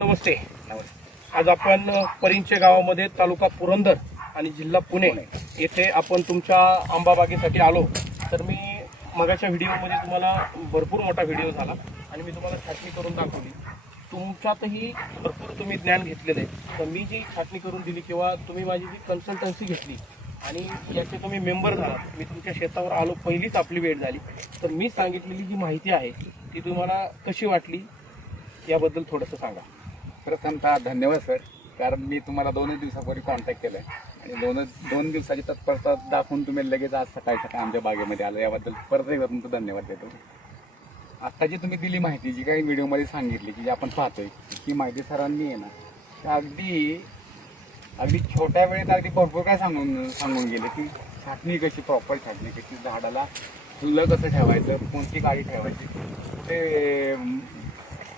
नमस्ते. आज आपण परिंचे गावामध्ये तालुका पुरंदर आणि जिल्हा पुणे येथे आपण तुमच्या आंबा बागेसाठी आलो. तर मी मगाच्या व्हिडिओमध्ये तुम्हाला भरपूर मोठा व्हिडिओ झाला आणि मी तुम्हाला छाटणी करून दाखवली. तुमच्यातही भरपूर तुम्ही ज्ञान घेतलेलं आहे. तर मी जी छाटणी करून दिली किंवा तुम्ही माझी जी कन्सल्टन्सी घेतली आणि याचे तुम्ही मेंबर झाला, मी तुमच्या शेतावर आलो, पहिलीच आपली भेट झाली. तर मी सांगितलेली जी माहिती आहे ती तुम्हाला कशी वाटली याबद्दल थोडंसं सांगा. प्रथमतः धन्यवाद सर, कारण मी तुम्हाला 2 दिवसापूर्वी कॉन्टॅक्ट केलं आहे आणि दोन दिवसाची तत्परता दाखवून तुम्ही लगेच आज सकाळी आमच्या बागेमध्ये आलं, याबद्दल परत एकदा तुमचं धन्यवाद देतो. आत्ता जी तुम्ही दिली माहिती, जी काही व्हिडिओमध्ये सांगितली की जी आपण पाहतोय, ही माहिती सरांनी आहे ना, तर अगदी छोट्या वेळेत अगदी भरपूर काय सांगून गेले की छाटणी कशी, प्रॉपर छाटणी कशी, झाडाला फुलं कसं ठेवायचं, कोणती काळी ठेवायची, कुठे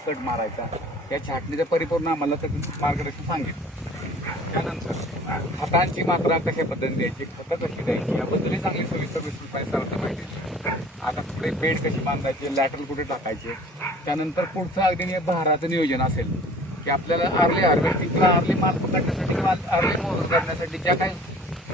कट मारायचा, या छाटणीचं परिपूर्ण आम्हाला मार्गदर्शन सांगितलं. त्यानंतर खतांची मात्रा कशा पद्धतीने द्यायची, खतं कशी द्यायची, याबद्दलही चांगली सविस्तर विस्तृतपणे सरांना माहिती. आता पुढे बेड कशी बांधायची, लॅटरल कुठे टाकायचे, त्यानंतर पुढचं अगदी बहाराचं नियोजन असेल की आपल्याला अर्ली हार्वेस्टिंगला, अर्ली माल पकडण्यासाठी किंवा अर्ली मोहर करण्यासाठी ज्या काही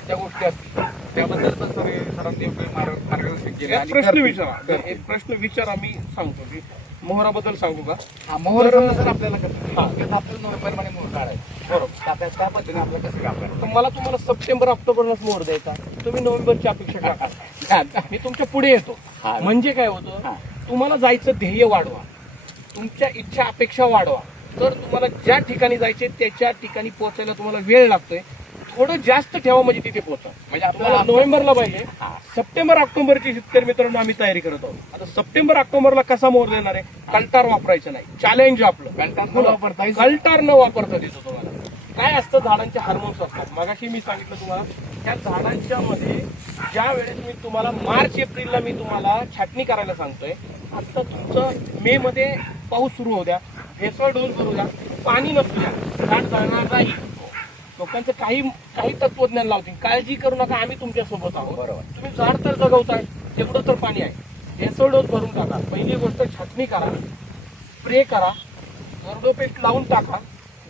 त्या गोष्टी असतील त्याबद्दल पण सरांनी मार्गदर्शन केले. एक प्रश्न विचारा, एक प्रश्न विचारा, मी सांगतो की मोहराबद्दल सांगू का? हा, मोहर सर आपल्याला कसं आपल्याला नोव्हेंबरमध्ये मोहर काढायचं, बरोबर, त्या पद्धतीने आपल्याला कसं काढायचं. तर मला तुम्हाला सप्टेंबर ऑक्टोबरलाच मोहर द्यायचा, तुम्ही नोव्हेंबरची अपेक्षा करा. मी तुमच्या पुढे येतो. म्हणजे काय होतं, तुम्हाला जायचं ध्येय वाढवा, तुमच्या इच्छा अपेक्षा वाढवा. तर तुम्हाला ज्या ठिकाणी जायचे त्याच्या ठिकाणी पोहोचायला तुम्हाला वेळ लागतोय, थोडं जास्त ठेवा म्हणजे तिथे पोहोचा. म्हणजे आपल्याला नोव्हेंबरला पाहिजे, सप्टेंबर ऑक्टोबरची शेतकरी मित्रांनो आम्ही तयारी करत आहोत. आता सप्टेंबर ऑक्टोबरला कसा मोहर देणार आहे? कल्टार वापरायचं नाही, चॅलेंज आपलं. कल्टार न वापरता देतो तुम्हाला. काय असतं, झाडांचे हार्मोन्स असतात. मगाशी मी सांगितलं तुम्हाला, त्या झाडांच्या मध्ये ज्या वेळेस मी तुम्हाला मार्च एप्रिलला मी तुम्हाला छाटणी करायला सांगतोय, आता तुमचं मे मध्ये पाऊस सुरू होऊ द्या, भेसळ डोस भरू द्या, पाणी नसू द्या, झाड जळणार नाही. लोकांचं काही तत्वज्ञान लावतील, काळजी करू नका, आम्ही तुमच्या सोबत आहोत. बरोबर, तुम्ही झाड तर जगवताय, तेवढं तर पाणी आहे, भेसळ डोस भरून टाका. पहिली गोष्ट, छाटणी करा, स्प्रे करा, गर्डोपेट लावून टाका,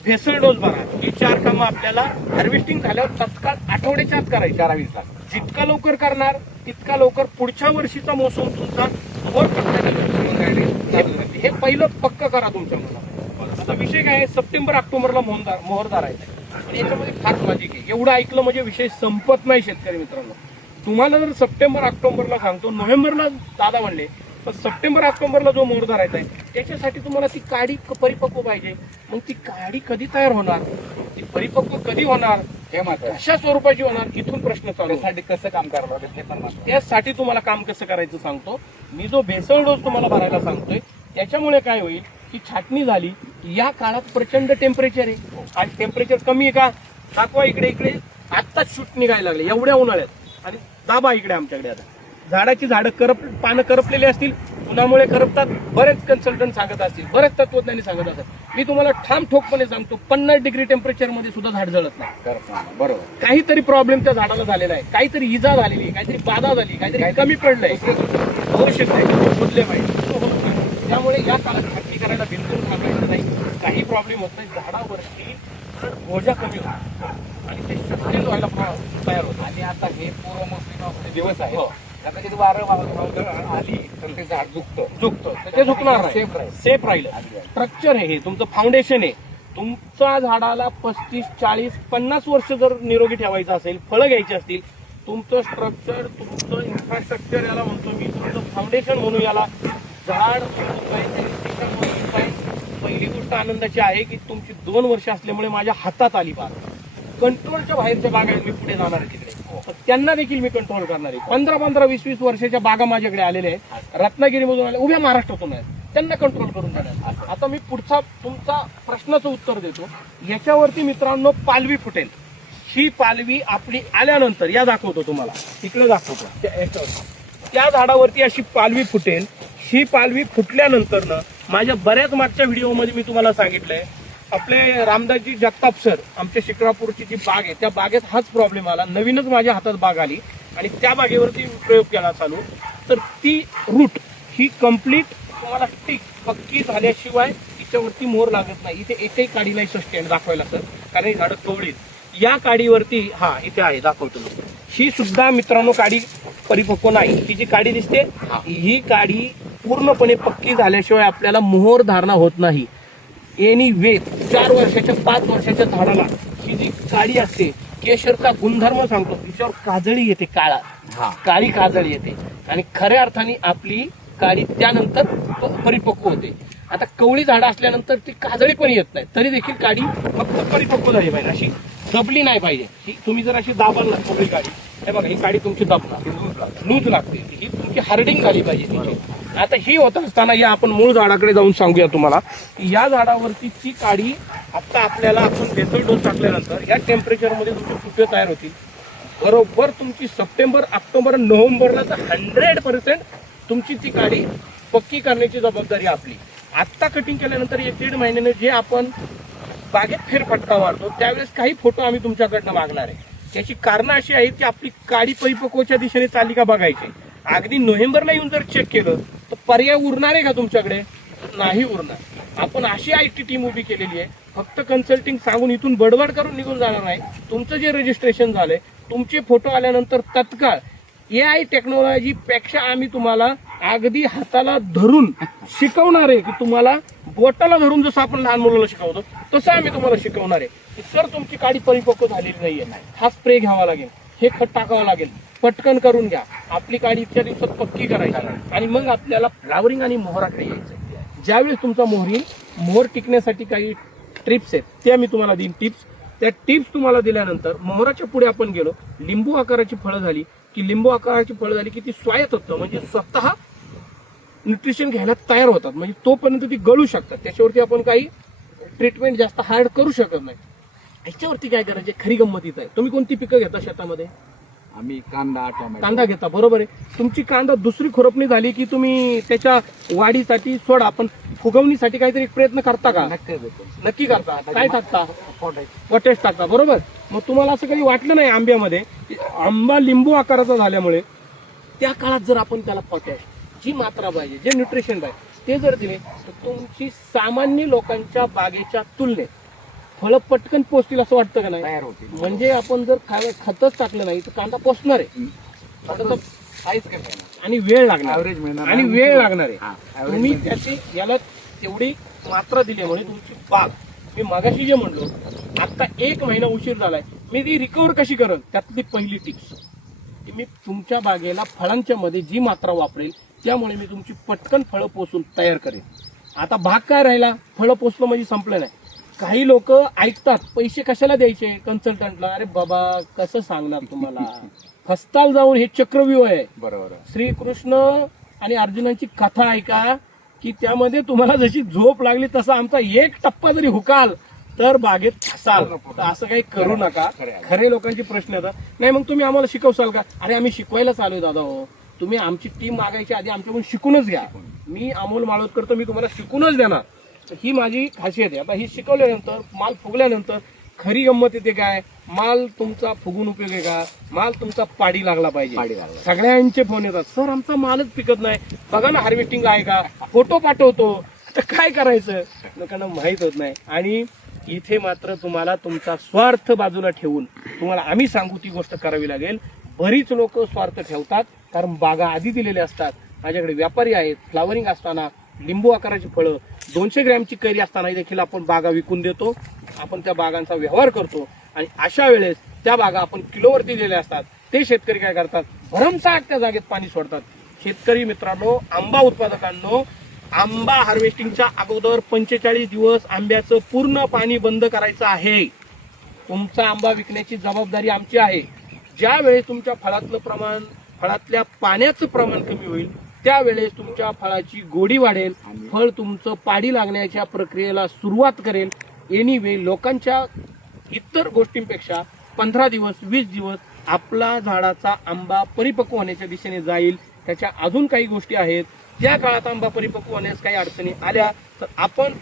भेसळ डोस भरा. ही 4 कामं आपल्याला हार्वेस्टिंग झाल्यावर तत्काळ आठवड्याच्या आत करावीच लागतात. जितका लवकर करणार तितका लवकर पुढच्या वर्षीचा मोसम तुमचा हे पहिलं पक्क करा तुमच्या मनात. आता विषय काय आहे, सप्टेंबर ऑक्टोबरला मोहर धरायचा आहे आणि याच्यामध्ये फार लॉजिक आहे. एवढं ऐकलं म्हणजे विषय संपत नाही शेतकरी मित्रांनो. तुम्हाला जर सप्टेंबर ऑक्टोबरला सांगतो, नोव्हेंबरला दादा म्हणले, पण सप्टेंबर ऑक्टोबरला जो मोहर धरायचा आहे त्याच्यासाठी तुम्हाला ती काडी परिपक्व पाहिजे. मग ती काडी कधी तयार होणार, ती परिपक्व कधी होणार, हे मात्र अशा स्वरूपाची होणार, इथून प्रश्न चालू. त्यासाठी कसं काम करावं लागेल हे पण मात्र. त्यासाठी तुम्हाला काम कसं करायचं सांगतो. मी जो भेसळ डोस तुम्हाला भरायला सांगतोय त्याच्यामुळे काय होईल की छाटणी झाली, या काळात प्रचंड टेम्परेचर आहे. आज टेम्परेचर कमी आहे का? दाखवा इकडे आत्ताच शूट निघायला लागले एवढ्या उन्हाळ्यात. आणि दाबा इकडे आमच्याकडे, आता झाडाची झाडं पानं करपलेली असतील, उन्हामुळे करपतात. बरेच कन्सल्टंट सांगत असतील, बरेच तत्वज्ञानी सांगत असतात. मी तुम्हाला ठाम ठोकपणे सांगतो, 50 डिग्री टेम्परेचर मध्ये सुद्धा झाड जळत नाही. बरोबर, काहीतरी प्रॉब्लेम त्या झाडाला झालेला आहे, काहीतरी इजा झालेली आहे, काहीतरी बाधा झाली, काहीतरी कमी पडलंय, आवश्यक आहे बदले पाहिजे. त्यामुळे या काळात छाटणी करायला बिलकुल थांबायचं नाही. काही प्रॉब्लेम होत नाही, झाडावरती ओझा कमी होतो आणि ते सक्सेस व्हायला तयार होतं. आणि आता हे पूर्व मोसमी दिवस आहे, कदाचित वारं आली तर ते झाड झुकतं, ते झुकणार नाही, सेफ राहील. राहील. स्ट्रक्चर आहे, हे तुमचं फाउंडेशन आहे. तुमच्या झाडाला 35, 40, 50 वर्ष जर निरोगी ठेवायचं असेल, फळं घ्यायची असतील, तुमचं स्ट्रक्चर, तुमचं इन्फ्रास्ट्रक्चर याला म्हणतो मी, तुमचं फाउंडेशन म्हणून याला. झाड पहिली गोष्ट आनंदाची आहे की तुमची 2 वर्ष असल्यामुळे माझ्या हातात आली बाग. कंट्रोलच्या बाहेरच्या बागा आहेत, मी पुढे जाणार आहे तिकडे, तर त्यांना देखील मी कंट्रोल करणार आहे. 15-15, 20-20 वर्षाच्या बागा माझ्याकडे आलेल्या आहेत, रत्नागिरीमधून आले, उभ्या महाराष्ट्रातून आहेत, त्यांना कंट्रोल करून देणार. आता मी पुढचा तुमचा प्रश्नाचं उत्तर देतो. याच्यावरती मित्रांनो पालवी फुटेल. ही पालवी आपली आल्यानंतर, या दाखवतो तुम्हाला, इकडे दाखवतो, त्या झाडावरती अशी पालवी फुटेल. ही पालवी फुटल्यानंतर ना, माझ्या बऱ्याच मागच्या व्हिडिओमध्ये मी तुम्हाला सांगितलंय, आपले रामदासजी जगताप सर, आमच्या शिक्रापूरची जी बाग आहे त्या बागेत हाच प्रॉब्लेम आला. नवीनच माझ्या हातात बाग आली आणि त्या बागेवरती प्रयोग केला चालू. तर ती रूट ही कम्प्लीट तुम्हाला पक्की झाल्याशिवाय याच्यावरती मोहर लागत नाही. इथे एकही काडीला स्टँड दाखवायला सर, कारण ही झाडं कवळीत. या काडीवरती हा इथे आहे, दाखवतो मी. ही सुद्धा मित्रांनो काडी परिपक्व नाही. ही जी काडी दिसते ही काडी पूर्णपणे पक्की झाल्याशिवाय आपल्याला मोहर धारणा होत नाही. एनी वे 4 वर्षाच्या 5 वर्षाच्या झाडाला ही जी काडी असते, केशरचा गुणधर्म सांगतो, तिच्यावर काजळी येते, काळी काजळी येते आणि खऱ्या अर्थाने आपली काडी त्यानंतर परिपक्व होते. आता कवळी झाडं असल्यानंतर ती काजळी पण येत नाही, तरी देखील काडी फक्त परिपक्व झाली पाहिजे, अशी दबली नाही पाहिजे. ही तुम्ही जर अशी दाबाल ना कवळी काडी, हे बघा ही काडी तुमची दबणार, लूज लागते, ही तुमची हार्डिंग झाली पाहिजे तिची. आता ही होत असताना या आपण मूळ झाडाकडे जाऊन सांगूया तुम्हाला. या झाडावरती ची काडी आता आपल्याला आपण बेसल डोस टाकल्यानंतर या टेम्परेचरमध्ये तुमचे फुटवे तयार होतील. बरोबर तुमची सप्टेंबर, ऑक्टोबर, नोव्हेंबरला तर 100% तुमची ती काडी पक्की करण्याची जबाबदारी आपली. आत्ता कटिंग केल्यानंतर 1-1.5 महिन्याने जे आपण बागेत फेरफटका मारतो त्यावेळेस काही फोटो आम्ही तुमच्याकडनं मागणार आहे. त्याची कारणं अशी आहेत की आपली काडी परिपक्वच्या दिशेने चालली का बघायची. अगदी नोव्हेंबरला येऊन जर चेक केलं तर पर्याय उरणार आहे का तुमच्याकडे? नाही उरणार. आपण अशी IT टीम उभी केलेली आहे, फक्त कन्सल्टिंग सांगून इथून बडबड करून निघून जाणार नाही. तुमचं जे रजिस्ट्रेशन झालंय, तुमचे फोटो आल्यानंतर तत्काळ AI टेक्नॉलॉजी पेक्षा आम्ही तुम्हाला अगदी हाताला धरून शिकवणार आहे की तुम्हाला बोटाला धरून जसं आपण लहान मुलाला शिकवतो तसं आम्ही तुम्हाला शिकवणार आहे की सर तुमची काडी परिपक्व झालेली नाहीये, हा स्प्रे घ्यावा लागेल, हे खत टाकावं लागेल, पटकन करून घ्या, आपली काडी इतक्या दिवसात पक्की करायची आणि मग आपल्याला फ्लावरिंग आणि मोहराकडे यायचं. ज्यावेळेस तुमचा मोहर टिकण्यासाठी काही ट्रिप्स आहेत त्या मी तुम्हाला देईन. त्या टिप्स तुम्हाला दिल्यानंतर मोहराच्या पुढे आपण गेलो, लिंबू आकाराची फळं झाली की लिंबू आकाराची फळं झाली की ती स्वायत्त होतं, म्हणजे स्वतः न्यूट्रिशन घ्यायला तयार होतात, म्हणजे तोपर्यंत ती गळू शकतात. त्याच्यावरती आपण काही ट्रीटमेंट जास्त हार्ड करू शकत नाही. ह्याच्यावरती काय करायचे, खरी गंमतीत आहे. तुम्ही कोणती पिकं घेता शेतामध्ये? आम्ही कांदा, टोमॅटो. कांदा घेता, बरोबर आहे. तुमची कांदा दुसरी खुरपणी झाली की तुम्ही त्याच्या वाढीसाठी सोडा पण फुगवणीसाठी काहीतरी प्रयत्न करता का? नक्की करता. काय टाकता? पोटॅश टाकता, बरोबर. मग तुम्हाला असं काही वाटलं नाही आंब्यामध्ये की आंबा लिंबू आकाराचा झाल्यामुळे त्या काळात जर आपण त्याला पोटॅश, जी मात्रा पाहिजे, जे न्यूट्रिशन पाहिजे ते जर दिले तर तुमची सामान्य लोकांच्या बागेच्या तुलनेत फळं पटकन पोचतील असं वाटतं का नाही? तयार होते. म्हणजे आपण जर खतच टाकलं नाही तर कांदा पोचणार आहे, आणि वेळ लागणार आणि वेळ लागणार आहे. तुम्ही त्याची याला तेवढी मात्रा दिल्यामुळे तुमची बाग, मी मागाशी जे म्हणलो आता 1 महिना उशीर झालाय, मी ती रिकव्हर कशी करेन त्यातली पहिली टिप्स की मी तुमच्या बागेला फळांच्या मध्ये जी मात्रा वापरेल त्यामुळे मी तुमची पटकन फळं पोचून तयार करेन. आता भाग काय राहिला, फळं पोचलं म्हणजे संपलं नाही. काही लोक ऐकतात, पैसे कशाला द्यायचे कन्सल्टंटला? अरे बाबा कसं सांगणार तुम्हाला, फसताल जाऊन, हे चक्रव्यूह आहे. बरोबर. श्रीकृष्ण आणि अर्जुनाची कथा ऐका की त्यामध्ये तुम्हाला जशी झोप लागली तसा आमचा एक टप्पा जरी हुकाल तर बागेत फसाल. तर असं काही करू नका. खरे लोकांचे प्रश्न येतात, नाही मग तुम्ही आम्हाला शिकवसाल का? अरे आम्ही शिकवायलाच आलोय दादा हो, तुम्ही आमची टीम मागायच्या आधी आमच्याकडून शिकूनच घ्या. मी अमोल माळोदकर, तर मी तुम्हाला शिकूनच देणार. ही माझी खासियत आहे. आता ही शिकवल्यानंतर, माल फुगल्यानंतर खरी गंमत येते काय, माल तुमचा फुगून उपयोग आहे का? माल तुमचा पाडी लागला पाहिजे. सगळ्यांचे फोन येतात, सर आमचा मालच पिकत नाही, बघा ना हार्वेस्टिंग आहे का, फोटो पाठवतो, तर काय करायचं लोकांना माहित होत नाही. आणि इथे मात्र तुम्हाला तुमचा स्वार्थ बाजूला ठेवून तुम्हाला आम्ही सांगू ती गोष्ट करावी लागेल. बरीच लोक स्वार्थ ठेवतात, कारण बागा आधी दिलेल्या असतात. माझ्याकडे व्यापारी आहेत, फ्लावरिंग असताना लिंबू आकाराची फळं 200 ग्रॅमची कैरी असताना देखील आपण बागा विकून देतो. आपण त्या बागांचा व्यवहार करतो आणि अशा वेळेस त्या बागा आपण किलोवरती दिलेल्या असतात. ते शेतकरी काय करतात, भरमसाठ त्या जागेत पाणी सोडतात. शेतकरी मित्रांनो, आंबा उत्पादकांनो, आंबा हार्वेस्टिंगच्या अगोदर 45 दिवस आंब्याचं पूर्ण पाणी बंद करायचं आहे. तुमचा आंबा विकण्याची जबाबदारी आमची आहे. ज्या वेळेस तुमच्या फळातलं प्रमाण, फळातल्या पाण्याचं प्रमाण कमी होईल त्यावेळेस तुमच्या फळाची गोडी वाढेल, फळ तुमचं पाडी लागण्याच्या प्रक्रियेला सुरुवात करेल. एनिवे लोकांच्या इतर गोष्टींपेक्षा 15 दिवस 20 दिवस आपला झाडाचा आंबा परिपक्व होण्याच्या दिशेने जाईल. त्याच्या अजून काही गोष्टी आहेत, त्या काळात आंबा परिपक्व होण्यास काही अडचणी आल्या तर आपण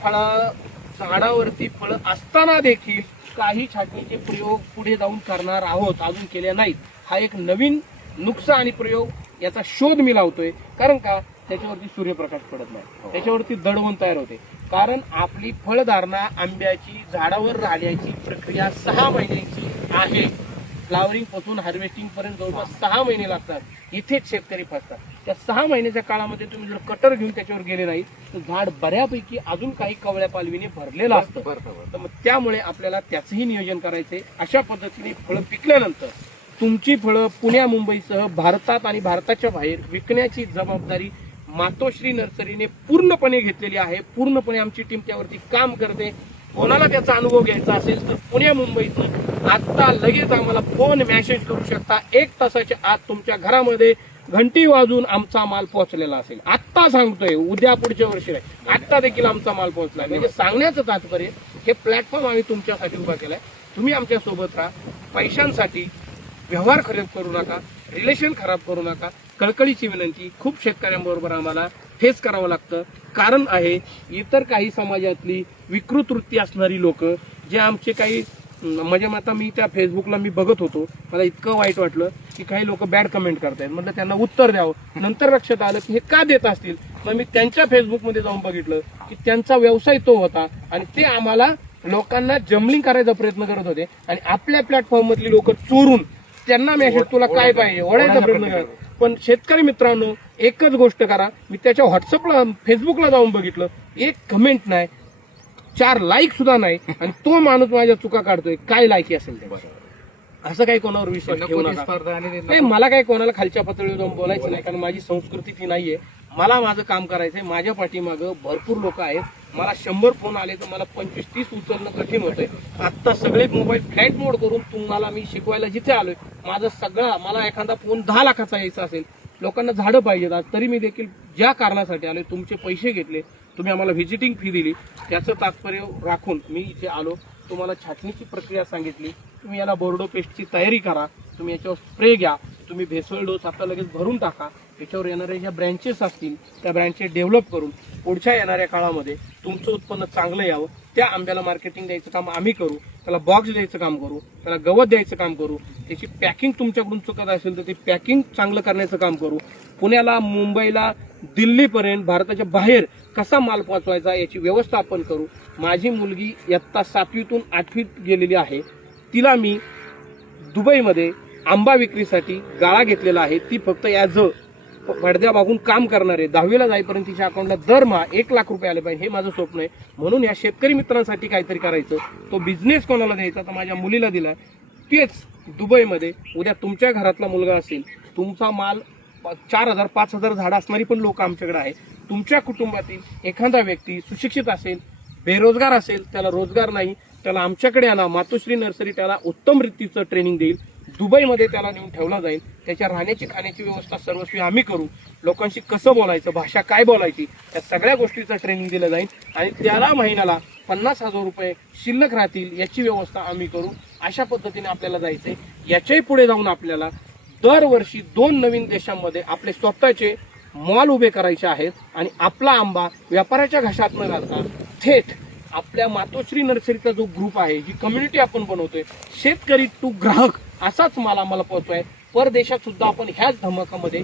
झाडावरती फळं असताना देखील काही छाटणीचे प्रयोग पुढे जाऊन करणार आहोत, अजून केल्या नाहीत. हा एक नवीन नुकसा आणि प्रयोग, याचा शोध मी लावतोय. कारण का, त्याच्यावरती सूर्यप्रकाश पडत नाही, त्याच्यावरती दडवण तयार होते. कारण आपली फळधारणा आंब्याची झाडावर राहण्याची प्रक्रिया 6 महिन्याची आहे. फ्लावरिंग पासून हार्वेस्टिंग पर्यंत जवळपास 6 महिने लागतात. इथेच शेतकरी फसतात. त्या 6 महिन्याच्या काळामध्ये तुम्ही जर कटर घेऊन त्याच्यावर गेले नाही तर झाड बऱ्यापैकी अजून काही कवळ्या पालवीने भरलेलं असतं. तर मग त्यामुळे आपल्याला त्याचंही नियोजन करायचंय. अशा पद्धतीने फळं पिकल्यानंतर तुमची फळं पुण्या मुंबईसह भारतात आणि भारताच्या बाहेर विकण्याची जबाबदारी मातोश्री नर्सरीने पूर्णपणे घेतलेली आहे. पूर्णपणे आमची टीम त्यावरती काम करते. कोणाला त्याचा अनुभव घ्यायचा असेल तर पुण्या मुंबईतून आता लगेच आम्हाला फोन मेसेज करू शकता. 1 तासाच्या आत तुमच्या घरामध्ये घंटी वाजून आमचा माल पोहोचलेला असेल. आत्ता सांगतोय, उद्या पुढच्या वर्षी नाही, आत्ता देखील आमचा माल पोहोचला. म्हणजे सांगण्याचं तात्पर्य हे प्लॅटफॉर्म आम्ही तुमच्यासाठी उभा केलाय. तुम्ही आमच्या सोबत राहा. पैशांसाठी व्यवहार खराब करू नका, रिलेशन खराब करू नका. कळकळीची विनंती. खूप शेतकऱ्यांबरोबर आम्हाला फेस करावं लागतं. कारण आहे इतर काही समाजातली विकृत वृत्ती असणारी लोक जे आमचे काही म्हणजे आता मी त्या फेसबुकला मी बघत होतो, मला इतकं वाईट वाटलं की काही लोक बॅड कमेंट करतायत. म्हटलं त्यांना उत्तर द्यावं. नंतर लक्षात आलं की हे का देत असतील. मग मी त्यांच्या फेसबुकमध्ये जाऊन बघितलं की त्यांचा व्यवसाय तो होता आणि ते आम्हाला लोकांना जमलिंग करायचा प्रयत्न करत होते आणि आपल्या प्लॅटफॉर्म मधली लोक चोरून त्यांना मेसेज तुला काय पाहिजे ओढायचा प्रयत्न करत. पण शेतकरी मित्रांनो, एकच गोष्ट करा. मी त्याच्या व्हॉट्सअपला फेसबुकला जाऊन बघितलं, एक कमेंट नाही, 4 लाईक सुद्धा नाही आणि तो माणूस माझ्या चुका काढतोय. काय लायकी असेल ते. असं काही कोणावर विश्वास ठेवू नका. नाही, मला काही कोणाला खालच्या पातळीवर जाऊन बोलायचं नाही, कारण माझी संस्कृती ती नाहीये. मला माझं काम करायचंय. माझ्या पाठीमागं भरपूर लोक आहेत. मला 100 फोन आले तर मला 25-30 उचलणं कठीण होतंय. आता सगळे मोबाईल फ्लाईट मोड करून तुम्हाला मी शिकवायला जिथे आलोय, माझं सगळं, मला एखादा फोन 10 लाखाचा यायचा असेल, लोकांना झाडं पाहिजेत आज, तरी मी देखील ज्या कारणासाठी आलोय, तुमचे पैसे घेतले, तुम्ही आम्हाला व्हिजिटिंग फी दिली, त्याचं तात्पर्य राखून मी इथे आलो. तुम्हाला छाटणीची प्रक्रिया सांगितली. तुम्ही याला बोर्डो पेस्टची तयारी करा. तुम्ही याच्यावर स्प्रे घ्या. तुम्ही भेसळ डोस आता लगेच भरून टाका. याच्यावर येणारे ज्या ब्रँचेस असतील त्या ब्रँचेस डेव्हलप करून पुढच्या येणाऱ्या काळामध्ये तुमचं उत्पन्न चांगलं यावं, त्या आंब्याला मार्केटिंग द्यायचं काम आम्ही करू. त्याला बॉक्स द्यायचं काम करू. त्याला गवत द्यायचं काम करू. त्याची पॅकिंग तुमच्याकडून चुकत असेल तर ते पॅकिंग चांगलं करण्याचं काम करू. पुण्याला, मुंबईला, दिल्लीपर्यंत, भारताच्या बाहेर कसा माल पोहोचवायचा याची व्यवस्था आपण करू. माझी मुलगी इयत्ता 7वीतून 8वीत गेलेली आहे. तिला मी दुबईमध्ये आंबा विक्रीसाठी गाळा घेतलेला आहे. ती फक्त ॲज अ पडद्या मागून काम करणार आहे. 10वीला जाईपर्यंत तिच्या अकाउंटला दरमहा 1 लाख रुपये आले पाहिजे, हे माझं स्वप्न आहे. म्हणून या शेतकरी मित्रांसाठी काहीतरी करायचं. तो बिझनेस कोणाला द्यायचा तर माझ्या मुलीला दिला. तेच दुबईमध्ये उद्या तुमच्या घरातला मुलगा असेल, तुमचा माल 4,000-5,000 झाडं असणारी पण लोक आमच्याकडे आहे. तुमच्या कुटुंबातील एखादा व्यक्ती सुशिक्षित असेल, बेरोजगार असेल, त्याला रोजगार नाही, त्याला आमच्याकडे आणा. मातोश्री नर्सरी त्याला उत्तम रीतीचं ट्रेनिंग देईल. दुबईमध्ये त्याला नेऊन ठेवला जाईल. त्याच्या राहण्याची खाण्याची व्यवस्था सर्वस्वी आम्ही करू. लोकांशी कसं बोलायचं, भाषा काय बोलायची, या सगळ्या गोष्टीचं ट्रेनिंग दिलं जाईल आणि त्याला महिन्याला 50,000 रुपये शिल्लक राहतील याची व्यवस्था आम्ही करू. अशा पद्धतीने आपल्याला जायचंय. याच्याही पुढे जाऊन आपल्याला दरवर्षी 2 नवीन देशांमध्ये आपले स्वतःचे मॉल उभे करायचे आहेत आणि आपला आंबा व्यापाराच्या घशात न घालता थेट आपल्या मातोश्री नर्सरीचा जो ग्रुप आहे, जी कम्युनिटी आपण बनवतोय, शेतकरी टू ग्राहक असाच माल आम्हाला पोहोचवाय. परदेशात सुद्धा आपण ह्याच धमकामध्ये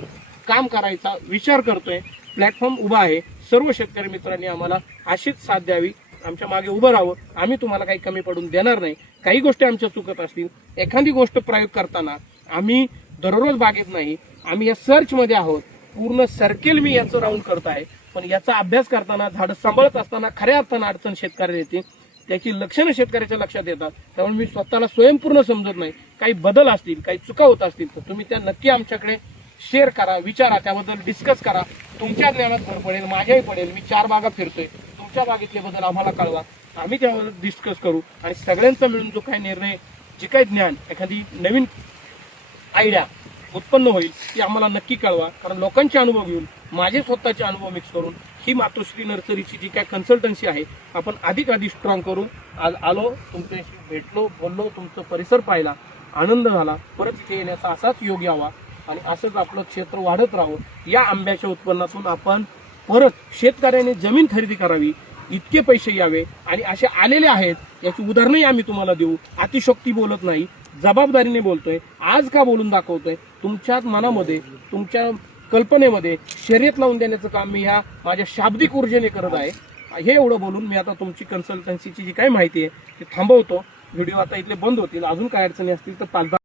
काम करायचा विचार करतोय. प्लॅटफॉर्म उभा आहे. सर्व शेतकरी मित्रांनी आम्हाला अशीच साथ द्यावी, आमच्या मागे उभं राहावं. आम्ही तुम्हाला काही कमी पडून देणार नाही. काही गोष्टी आमच्या चुकत असतील, एखादी गोष्ट प्रयोग करताना आम्ही दररोज बागेत नाही, आम्ही या सर्चमध्ये आहोत. पूर्ण सर्कल मी याचं राऊंड करत आहे. पण याचा अभ्यास करताना, झाडं सांभाळत असताना खऱ्या अर्थानं अडचण शेतकऱ्याला येते. त्याची लक्षणं शेतकऱ्याच्या लक्षात येतात. त्यामुळे मी स्वतःला स्वयंपूर्ण समजत नाही. काही बदल असतील, काही चुका होत असतील तर तुम्ही त्या नक्की आमच्याकडे शेअर करा, विचारा, त्याबद्दल डिस्कस करा. तुमच्या ज्ञानात भर पडेल, माझ्याही पडेल. मी 4 बागा फिरतोय. तुमच्या बागेतले बदल आम्हाला कळवा. आम्ही त्याबद्दल डिस्कस करू आणि सगळ्यांचा मिळून जो काही निर्णय, जे काही ज्ञान, एखादी नवीन आयडिया उत्पन्न होईल ती आम्हाला नक्की कळवा. कारण लोकांचे अनुभव घेऊन, माझे स्वतःचे अनुभव मिक्स करून ही मातोश्री नर्सरीची जी काय कन्सल्टन्सी आहे आपण अधिक स्ट्रॉंग करू. आज आलो, तुमच्याशी भेटलो, बोललो, तुमचं परिसर पाहिला, आनंद झाला. परत इथे येण्याचा असाच योग यावा आणि असंच आपलं क्षेत्र वाढत राहावं. या आंब्याच्या उत्पन्नातून आपण परत शेतकऱ्याने जमीन खरेदी करावी, इतके पैसे यावे आणि असे आलेले आहेत याची उदाहरणंही आम्ही तुम्हाला देऊ. अतिशोक्ती बोलत नाही, जबाबदारीने बोलतोय. आज का बोलून दाखवतोय? तुमच्या मनामध्ये, तुमच्या कल्पनेमध्ये शर्यत लावून देण्याचं काम मी ह्या माझ्या शाब्दिक ऊर्जेने करत आहे. हे एवढं बोलून मी आता तुमची कन्सल्टन्सीची जी काही माहिती आहे ती थांबवतो. व्हिडिओ आता इथले बंद होतील. अजून काय अडचणी असतील तर 5-10